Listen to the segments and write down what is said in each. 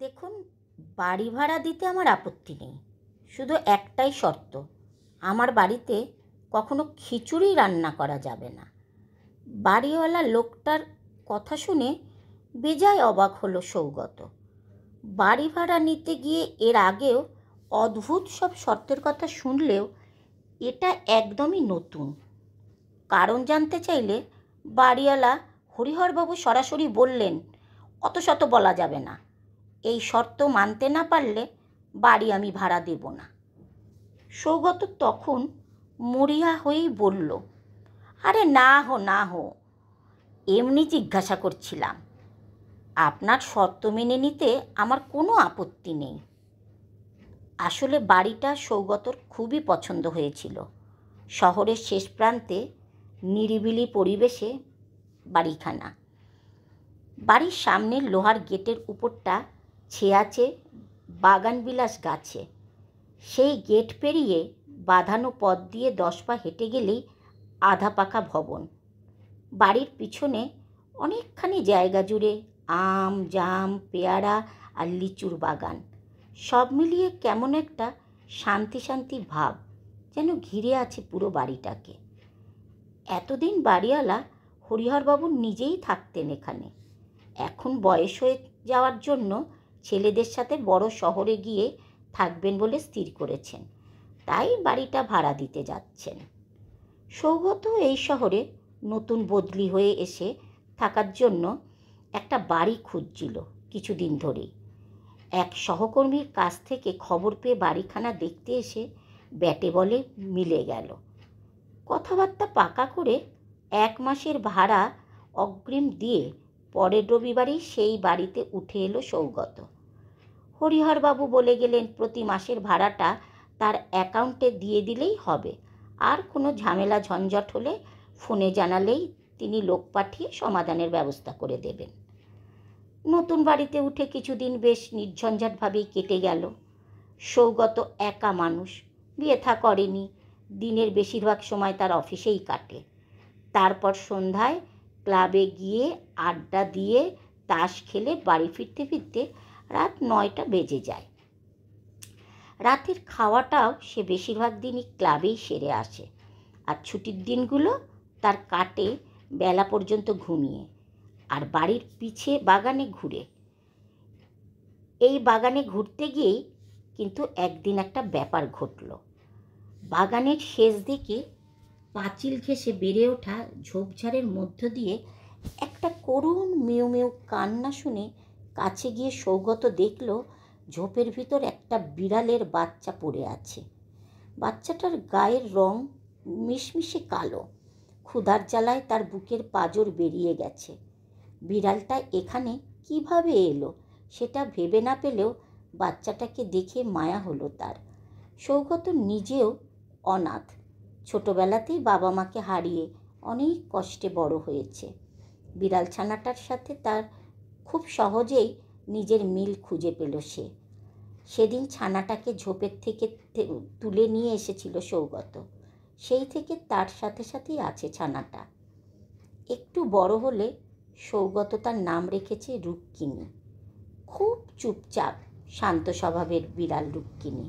দেখুন, বাড়ি ভাড়া দিতে আমার আপত্তি নেই, শুধু একটাই শর্ত, আমার বাড়িতে কখনো খিচুড়ি রান্না করা যাবে না। বাড়িওয়ালা লোকটার কথা শুনে বেজায় অবাক হলো সৌগত। বাড়ি ভাড়া নিতে গিয়ে এর আগেও অদ্ভুত সব শর্তের কথা শুনলেও এটা একদমই নতুন। কারণ জানতে চাইলে বাড়িওয়ালা হরিহরবাবু সরাসরি বললেন, অত শত বলা যাবে না, এই শর্ত মানতে না পারলে বাড়ি আমি ভাড়া দেব না। সৌগত তখন মরিয়া হয়েই বলল, আরে না হো, এমনি জিজ্ঞাসা করছিলাম। আপনার শর্ত মেনে নিতে আমার কোনো আপত্তি নেই। আসলে বাড়িটা সৌগতর খুবই পছন্দ হয়েছিল। শহরের শেষ প্রান্তে নিরিবিলি পরিবেশে বাড়িখানা। বাড়ির সামনের লোহার গেটের উপরটা ছেয়ে আছে বাগানবিলাস গাছে। সেই গেট পেরিয়ে বাঁধানো পথ দিয়ে 10 পা হেঁটে গেলেই আধা পাকা ভবন। বাড়ির পিছনে অনেকখানি জায়গা জুড়ে আম, জাম, পেয়ারা আর লিচুর বাগান। সব মিলিয়ে কেমন একটা শান্তি শান্তি ভাব যেন ঘিরে আছে পুরো বাড়িটাকে। এতদিন বাড়িওয়ালা হরিহরবাবু নিজেই থাকতেন এখানে। এখন বয়স হয়ে যাওয়ার জন্য ছেলেদের সাথে বড় শহরে গিয়ে থাকবেন বলে স্থির করেছেন, তাই বাড়িটা ভাড়া দিতে যাচ্ছেন। সৌগত এই শহরে নতুন বদলি হয়ে এসে থাকার জন্য একটা বাড়ি খুঁজছিল কিছুদিন ধরেই। এক সহকর্মীর কাছ থেকে খবর পেয়ে বাড়িখানা দেখতে এসে ব্যাটে বলে মিলে গেল। কথাবার্তা পাকা করে 1 মাসের ভাড়া অগ্রিম দিয়ে পরের রবিবারই সেই বাড়িতে উঠে এলো সৌগত। হরিহরবাবু বলে গেলেন প্রতি মাসের ভাড়াটা তার অ্যাকাউন্টে দিয়ে দিলেই হবে, আর কোনো ঝামেলা ঝঞ্ঝট হলে ফোনে জানালেই তিনি লোক পাঠিয়ে সমাধানের ব্যবস্থা করে দেবেন। নতুন বাড়িতে উঠে কিছুদিন বেশ নির্ঝঞ্ঝাটভাবেই কেটে গেল। সৌগত একা মানুষ, বিয়ে থা করেনি, দিনের বেশিরভাগ সময় তার অফিসেই কাটে। তারপর সন্ধ্যায় ক্লাবে গিয়ে আড্ডা দিয়ে তাস খেলে বাড়ি ফিরতে ফিরতে রাত 9টা বেজে যায়। রাতের খাওয়াটাও সে বেশিরভাগ দিনই ক্লাবেই সেরে আসে, আর ছুটির দিনগুলো তার কাটে বেলা পর্যন্ত ঘুমিয়ে আর বাড়ির পিছে বাগানে ঘুরে। এই বাগানে ঘুরতে গিয়েই কিন্তু একদিন একটা ব্যাপার ঘটল। বাগানের শেষ দিকে পাঁচিল ঘেঁষে বেড়ে ওঠা ঝোপঝাড়ের মধ্য দিয়ে একটা করুণ মেউ মেউ কান্না শুনে কাছে গিয়ে সৌগত দেখল ঝোপের ভিতর একটা বিড়ালের বাচ্চা পড়ে আছে। বাচ্চাটার গায়ের রং মিশমিশে কালো, ক্ষুধার জ্বালায় তার বুকের পাঁজর বেরিয়ে গেছে। বিড়ালটা এখানে কিভাবে এলো সেটা ভেবে না পেলেও বাচ্চাটাকে দেখে মায়া হলো তার। সৌগত নিজেও অনাথ, ছোটোবেলাতেই বাবা মাকে হারিয়ে অনেক কষ্টে বড় হয়েছে। বিড়াল ছানাটার সাথে তার খুব সহজেই নিজের মিল খুঁজে পেল সে। সেদিন ছানাটাকে ঝোপের থেকে তুলে নিয়ে এসেছিল সৌগত, সেই থেকে তার সাথে সাথেই আছে ছানাটা। একটু বড় হলে সৌগত তার নাম রেখেছে রুক্মিণী। খুব চুপচাপ শান্ত স্বভাবের বিড়াল রুক্মিণী।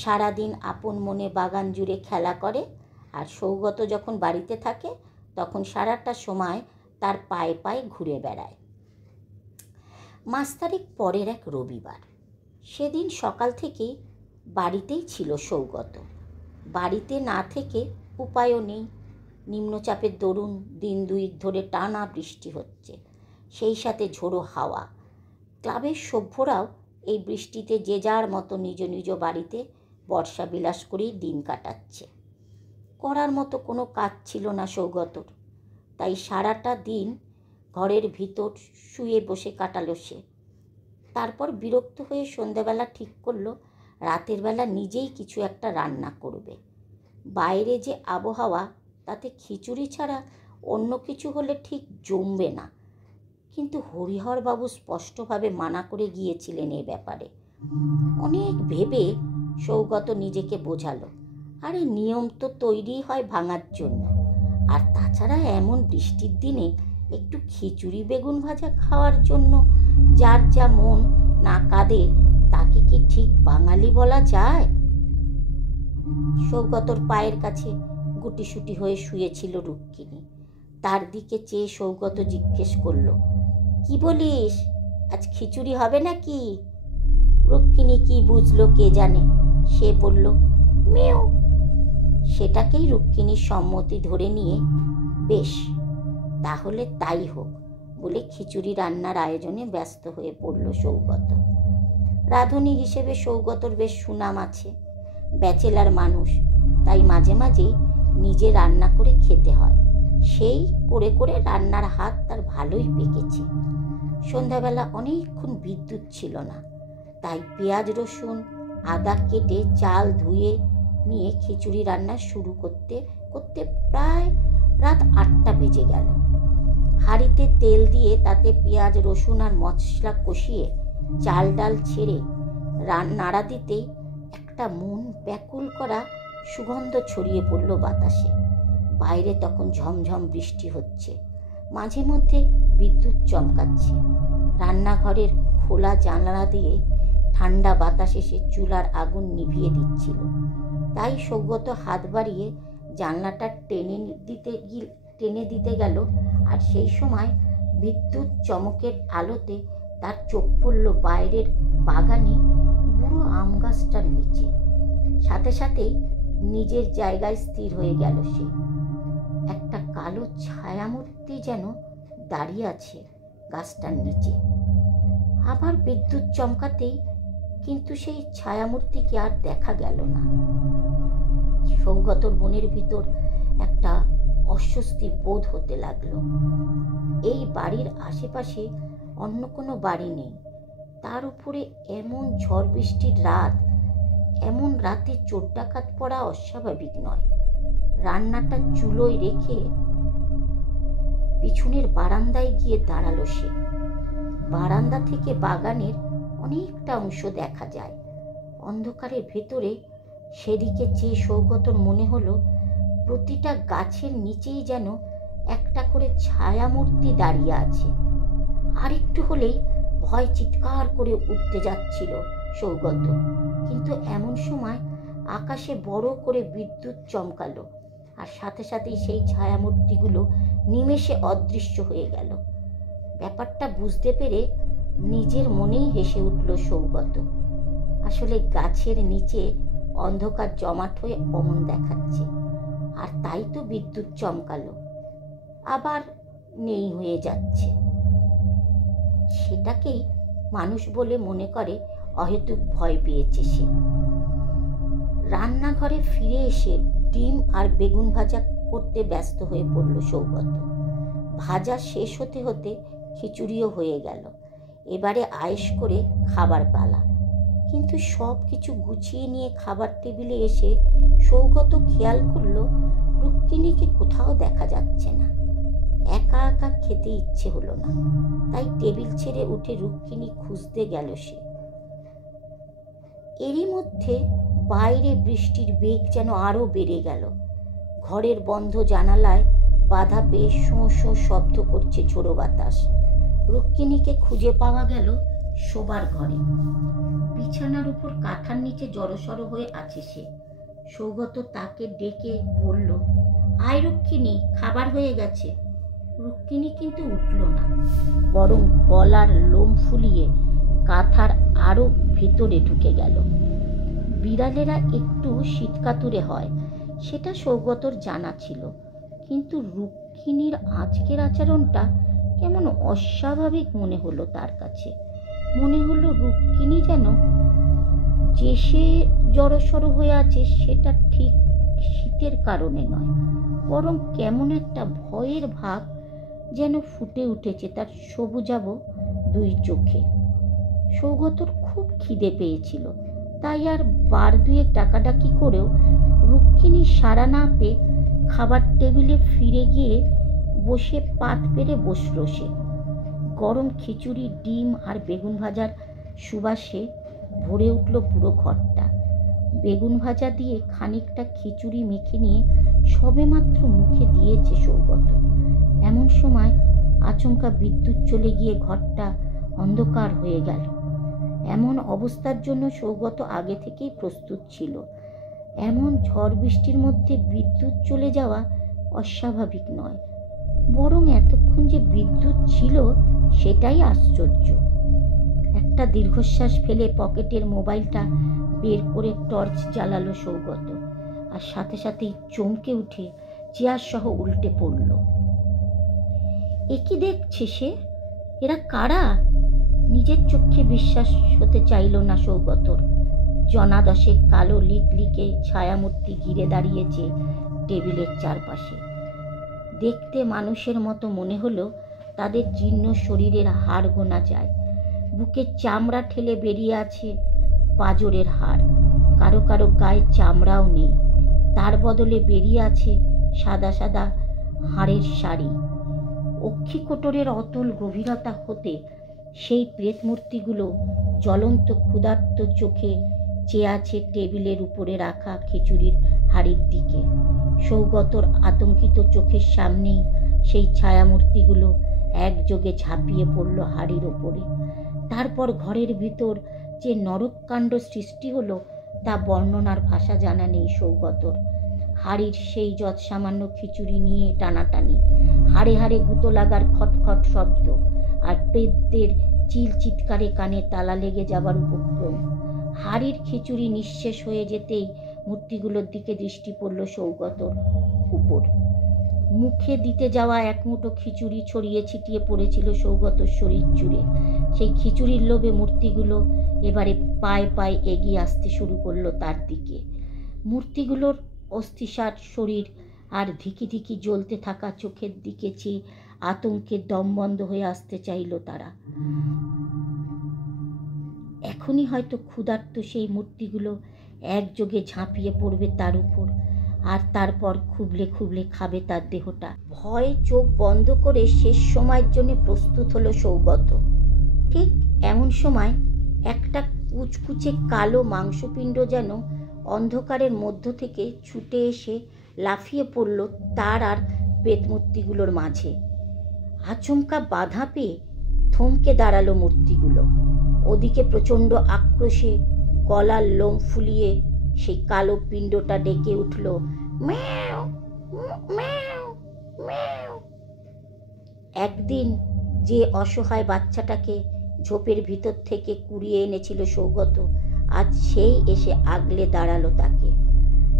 সারাদিন আপন মনে বাগান জুড়ে খেলা করে, আর সৌগত যখন বাড়িতে থাকে তখন সারাটা সময় তার পায়ে পায়ে ঘুরে বেড়ায়। মাস তারিখ পরের এক রবিবার। সেদিন সকাল থেকেই বাড়িতেই ছিল সৌগত। বাড়িতে না থেকে উপায়ও নেই। নিম্নচাপের দরুন দিন 2 ধরে টানা বৃষ্টি হচ্ছে, সেই সাথে ঝোড়ো হাওয়া। ক্লাবের সভ্যরাও এই বৃষ্টিতে যে যার মতো নিজ নিজ বাড়িতে বর্ষা বিলাস করেই দিন কাটাচ্ছে। করার মতো কোনো কাজ ছিল না সৌগতর, তাই সারাটা দিন ঘরের ভিতর শুয়ে বসে কাটালো সে। তারপর বিরক্ত হয়ে সন্ধ্যাবেলা ঠিক করলো রাতের বেলা নিজেই কিছু একটা রান্না করবে। বাইরে যে আবহাওয়া, তাতে খিচুড়ি ছাড়া অন্য কিছু হলে ঠিক জমবে না। কিন্তু হরিহরবাবু স্পষ্টভাবে মানা করে গিয়েছিলেন এ ব্যাপারে। অনেক ভেবে সৌগত নিজেকে বোঝালো, আরে নিয়ম তো তৈরি হয় ভাঙার জন্য, আর তাছাড়া এমন বৃষ্টির দিনে একটু খিচুড়ি বেগুন ভাজা খাওয়ার জন্য যার যা মন, না কাল রাঁধে তাকে কি ঠিক বাঙালি বলা যায়? সৌগতর পায়ের কাছে গুটিসুটি হয়ে শুয়েছিল রুক্মিণী। তার দিকে চেয়ে সৌগত জিজ্ঞেস করল, কি বলিস, আজ খিচুড়ি হবে নাকি? রুক্মিণী কি বুঝলো কে জানে, সে বলল, মেও। সেটাকেই রুক্মিণীর সম্মতি ধরে নিয়ে বেশ তাহলে তাই হোক বলে খিচুড়ি রান্নার আয়োজনে ব্যস্ত হয়ে পড়ল সৌগত। রাঁধুনি হিসেবে সৌগতর বেশ সুনাম আছে। ব্যাচেলার মানুষ, তাই মাঝে মাঝেই নিজে রান্না করে খেতে হয়। সেই করে করে রান্নার হাত তার ভালোই পেকেছে। সন্ধ্যাবেলা অনেকক্ষণ বিদ্যুৎ ছিল না, তাই পেঁয়াজ রসুন আদা কেটে চাল ধুয়ে নিয়ে খিচুড়ি রান্না শুরু করতে করতে প্রায় রাত 8টা বেজে গেল। হাঁড়িতে তেল দিয়ে তাতে পেঁয়াজ রসুন আর মশলা কষিয়ে চাল ডাল ছেড়ে নাড়া দিতেই একটা মন ব্যাকুল করা সুগন্ধ ছড়িয়ে পড়ল বাতাসে। বাইরে তখন ঝমঝম বৃষ্টি হচ্ছে, মাঝে মধ্যে বিদ্যুৎ চমকাচ্ছে। রান্নাঘরের খোলা জানালা দিয়ে ঠান্ডা বাতাস এসে চুলার আগুন নিভিয়ে দিচ্ছিল। তাই সৌগত হাত বাড়িয়ে জানলাটা টেনে দিতে গেল, আর সেই সময় বিদ্যুৎ চমকের আলোতে তার চোখ পড়ল বাইরের বাগানে বুড়ো আম গাছটার নিচে। সাথে সাথেই নিজের জায়গায় স্থির হয়ে গেল সে। একটা কালো ছায়ামূর্তি যেন দাঁড়িয়ে আছে গাছটার নিচে। আবার বিদ্যুৎ চমকাতেই কিন্তু সেই ছায়ামূর্তিকে আর দেখা গেল না। সৌগতর মনের ভিতর একটা অস্বস্তি বোধ হতে লাগলো। এই বাড়ির আশেপাশে অন্য কোনো বাড়ি নেই, তার উপরে এমন ঝড় বৃষ্টির রাত। এমন রাতে চোর ডাকাত পড়া অস্বাভাবিক নয়। রান্নাটা চুলোয় রেখে পিছনের বারান্দায় গিয়ে দাঁড়ালো সে। বারান্দা থেকে বাগানের অনেকটা অংশ দেখা যায়। অন্ধকারের ভেতরে সেদিকে চেয়ে সৌগতর মনে হলো প্রতিটা গাছের নিচেই যেন একটা করে ছায়ামূর্তি দাঁড়িয়ে আছে। আরেকটু হলেই ভয় চিৎকার করে উঠতে যাচ্ছিল সৌগত। কিন্তু এমন সময় আকাশে বড় করে বিদ্যুৎ চমকালো, আর সাথে সাথেই সেই ছায়ামূর্তিগুলো নিমেষে অদৃশ্য হয়ে গেল। ব্যাপারটা বুঝতে পেরে নিজের মনেই হেসে উঠল সৌগত। আসলে গাছের নিচে অন্ধকার জমাট হয়ে অমন দেখাচ্ছে, আর তাই তো বিদ্যুৎ চমকালো, আবার নেই হয়ে যাচ্ছে। সেটাকেই মানুষ বলে মনে করে অহেতুক ভয় পেয়েছে সে। রান্নাঘরে ফিরে এসে ডিম আর বেগুন ভাজা করতে ব্যস্ত হয়ে পড়ল সৌগত। ভাজা শেষ হতে হতে খিচুড়িও হয়ে গেল। এবারে আয়েশ করে খাবার পালা। কিন্তু সব কিছু গুছিয়ে নিয়ে খাবার টেবিলে এসে সৌগত খেয়াল করল রুক্মিণীকে কোথাও দেখা যাচ্ছে না। একা একা খেতে ইচ্ছে হলো না, তাই টেবিল ছেড়ে উঠে রুক্মিণী খুঁজতে গেল সে। এরই মধ্যে বাইরে বৃষ্টির বেগ যেন আরো বেড়ে গেল। ঘরের বন্ধ জানালায় বাধা পেয়ে শোঁ শোঁ শব্দ করছে ঝোড়ো বাতাস। রুক্মিণীকে খুঁজে পাওয়া গেল শোবার ঘরে। বিছানার উপর কাঁথার নিচে জড়সড় হয়ে আছে সে। সৌগত তাকে ডেকে বলল, আয় রুক্মিণী, খাবার হয়ে গেছে। রুক্মিণী কিন্তু উঠল না, বরং গলার লোম ফুলিয়ে কাঁথার আরো ভেতরে ঢুকে গেল। বিড়ালেরা একটু শীতকাতুরে হয়, সেটা সৌগতর জানা ছিল, কিন্তু রুক্মিণীর আজকের আচরণটা কেমন অস্বাভাবিক মনে হলো তার কাছে। মনে হলো রুক্মিণী যেন যে সে জড়সড় হয়ে আছে সেটা ঠিক শীতের কারণে নয়, বরং কেমন একটা ভয়ের ভাব যেন ফুটে উঠেছে তার সবুজাভ দুই চোখে। সৌগতর খুব খিদে পেয়েছিল, তাই আর বার দুয়েক ডাকাডাকি করেও রুক্মিণী সাড়া না পেয়ে খাবার টেবিলে ফিরে গিয়ে বসে পাত পেরে বসল সে। গরম খিচুড়ি, ডিম আর বেগুন ভাজার সুবাসে ভরে উঠল পুরো ঘরটা। বেগুন ভাজা দিয়ে খানিকটা খিচুড়ি মেখে নিয়ে সবেমাত্র মুখে দিয়েছে সৌগত, এমন সময় আচমকা বিদ্যুৎ চলে গিয়ে ঘরটা অন্ধকার হয়ে গেল। এমন অবস্থার জন্য সৌগত আগে থেকেই প্রস্তুত ছিল। এমন ঝড় বৃষ্টির মধ্যে বিদ্যুৎ চলে যাওয়া অস্বাভাবিক নয়, বরং এতক্ষণ যে বিদ্যুৎ ছিল সেটাই আশ্চর্য। একটা দীর্ঘশ্বাস ফেলে পকেটের মোবাইলটা বের করে টর্চ জ্বালালো সৌগত, আর সাথে সাথেই চমকে উঠে চেয়ার সহ উল্টে পড়ল। এ কি দেখছে সে? এরা কারা? নিজের চোখে বিশ্বাস হতে চাইল না সৌগতর। জনাদশেক কালো লিকলিকে ছায়ামূর্তি ঘিরে দাঁড়িয়েছে টেবিলের চারপাশে। দেখতে মানুষের মতো মনে হলো, তাদের জীর্ণ শরীরের হাড় গোনা যায়। বুকের চামড়া ঠেলে বেরিয়ে আছে পাঁজরের হাড়। কারো কারো গায়ে চামড়াও নেই, তার বদলে বেরিয়ে আছে সাদা সাদা হাড়ের শাড়ি। অক্ষিকোটরের অতল গভীরতা হতে সেই প্রেতমূর্তিগুলো জ্বলন্ত ক্ষুধার্ত চোখে চেয়ে আছে টেবিলের উপরে রাখা খিচুড়ির হাড়ির দিকে। সৌগতর আতঙ্কিত চোখের সামনেই সেই ছায়ামূর্তিগুলো একযোগে ঝাঁপিয়ে পড়ল হাড়ির ওপরে। তারপর ঘরের ভিতর যে নরককাণ্ড সৃষ্টি হলো তা বর্ণনার ভাষা জানা নেই সৌগতর। হাড়ির সেই যৎসামান্য খিচুড়ি নিয়ে টানাটানি, হাড়ে হাড়ে গুঁতো লাগার খটখট শব্দ, আর প্রেতদের চিল চিৎকারে কানে তালা লেগে যাবার উপক্রম। হাড়ির খিচুড়ি নিঃশেষ হয়ে যেতেই মূর্তিগুলোর দিকে দৃষ্টি পড়ল সৌগতর উপর। মুখে দিতে যাওয়া এক মুঠো খিচুড়ি ছড়িয়ে ছিটিয়ে পড়েছিল সৌগতর শরীর জুড়ে। সেই খিচুড়ির লোভে মূর্তিগুলো এবারে পায়ে পায়ে এগিয়ে আসতে শুরু করলো তার দিকে। মূর্তিগুলোর অস্থিসার শরীর আর ধিকি ধিকি জ্বলতে থাকা চোখের দিকে চেয়ে আতঙ্কে দম বন্ধ হয়ে আসতে চাইল তারা। এখনই হয়তো ক্ষুধার্ত সেই মূর্তিগুলো একযোগে ঝাঁপিয়ে পড়বে তার উপর, আর তারপর খুবলে খুবলে খাবে তার দেহটা। ভয়ে চোখ বন্ধ করে শেষ সময়ের জন্য প্রস্তুত হলো সৌগত। ঠিক এমন সময় একটা কুচকুচে কালো মাংসপিণ্ড যেন অন্ধকারের মধ্য থেকে ছুটে এসে লাফিয়ে পড়ল তার আর প্রেতমূর্তিগুলোর মাঝে। আচমকা বাধা পেয়ে থমকে দাঁড়ালো মূর্তিগুলো। ওদিকে প্রচণ্ড আক্রোশে গলার লোম ফুলিয়ে সেই কালো পিণ্ডটা ডেকে উঠল, ম্যাও ম্যাও ম্যাও। একদিন যে অসহায় বাচ্চাটাকে ঝোপের ভিতর থেকে কুড়িয়ে এনেছিল সৌগত, আজ সেই এসে আগলে দাঁড়ালো তাকে।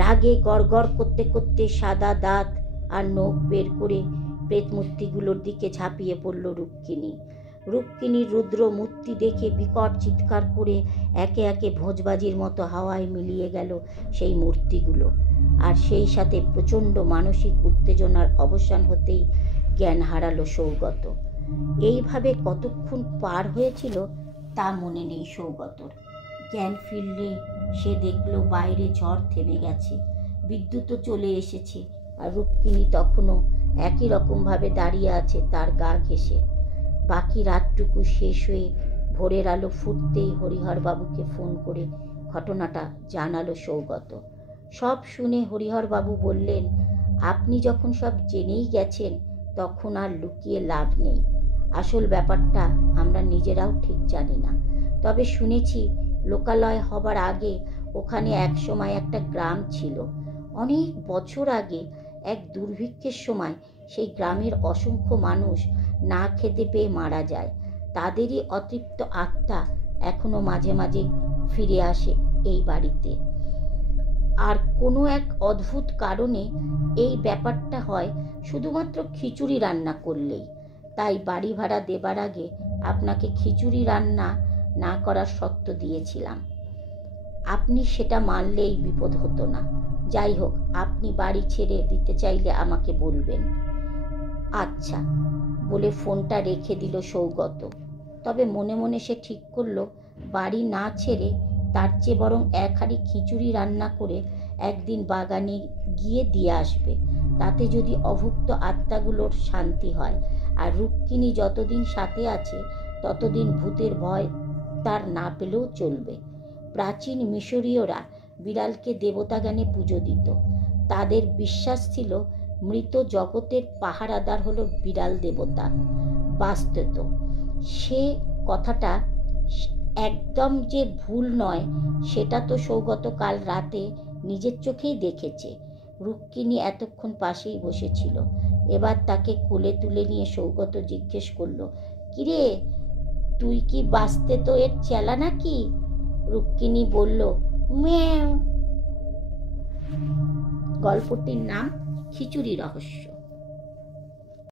রাগে গড়গড় করতে করতে সাদা দাঁত আর নখ বের করে প্রেতমূর্তিগুলোর দিকে ঝাঁপিয়ে পড়ল রুক্মিণী। রুক্মিণীর রুদ্র মূর্তি দেখে বিকট চিৎকার করে একে একে ভোজবাজির মতো হাওয়ায় মিলিয়ে গেল সেই মূর্তিগুলো। আর সেই সাথে প্রচণ্ড মানসিক উত্তেজনার অবসান হতেই জ্ঞান হারালো সৌগত। এইভাবে কতক্ষণ পার হয়েছিল তা মনে নেই সৌগতর। জ্ঞান ফিরলে সে দেখল বাইরে ঝড় থেমে গেছে, বিদ্যুৎও চলে এসেছে, আর রুক্মিণী তখনও একই রকমভাবে দাঁড়িয়ে আছে তার গা ঘেঁষে। বাকি রাতটুকু শেষ হয়ে ভোরের আলো ফুটতেই হরিহরবাবুকে ফোন করে ঘটনাটা জানালো সৌগত। সব শুনে হরিহরবাবু বললেন, আপনি যখন সব জেনেই গেছেন তখন আর লুকিয়ে লাভ নেই। আসল ব্যাপারটা আমরা নিজেরাও ঠিক জানি না, তবে শুনেছি লোকালয় হবার আগে ওখানে একসময় একটা গ্রাম ছিল। অনেক বছর আগে এক দুর্ভিক্ষের সময় সেই গ্রামের অসংখ্য মানুষ না খেতে পেয়ে মারা যায়। তাদেরই অতৃপ্ত আত্মা এখনো মাঝে মাঝে ফিরে আসে এই বাড়িতে। আর কোনো এক অদ্ভুত কারণে এই ব্যাপারটা হয় শুধুমাত্র খিচুড়ি রান্না করলেই। তাই বাড়ি ভাড়া দেবার আগে আপনাকে খিচুড়ি রান্না না করার শর্ত দিয়েছিলাম। আপনি সেটা মানলেই বিপদ হতো না। যাই হোক, আপনি বাড়ি ছেড়ে দিতে চাইলে আমাকে বলবেন। আচ্ছা বলে ফোনটা রেখে দিল সৌগত। তবে মনে মনে সে ঠিক করলো, বাড়ি না ছেড়ে তার চেয়ে বরং এক হাঁড়ি খিচুড়ি রান্না করে একদিন বাগানে গিয়ে দিয়ে আসবে। তাতে যদি অভুক্ত আত্মাগুলোর শান্তি হয়, আর রুক্মিণী যতদিন সাথে আছে ততদিন ভূতের ভয় তার না পেলেও চলবে। প্রাচীন মিশরীয়রা বিড়ালকে দেবতাজ্ঞানে পুজো দিত। তাদের বিশ্বাস ছিল মৃত জগতের পাহারাদার হলো বিড়াল দেবতা। বাস্তত সে কথাটা একদম যে ভুল নয় সেটা তো সৌগত কাল রাতে নিজের চোখেই দেখেছে। রুক্মিণী এতক্ষণ পাশেই বসেছিল। এবার তাকে কোলে তুলে নিয়ে সৌগত জিজ্ঞেস করলো, কিরে, তুই কি বাঁচতে তো এর চেলা নাকি? রুক্মিণী বলল, মেও। গল্পটির নাম খিচুড়ি রহস্য।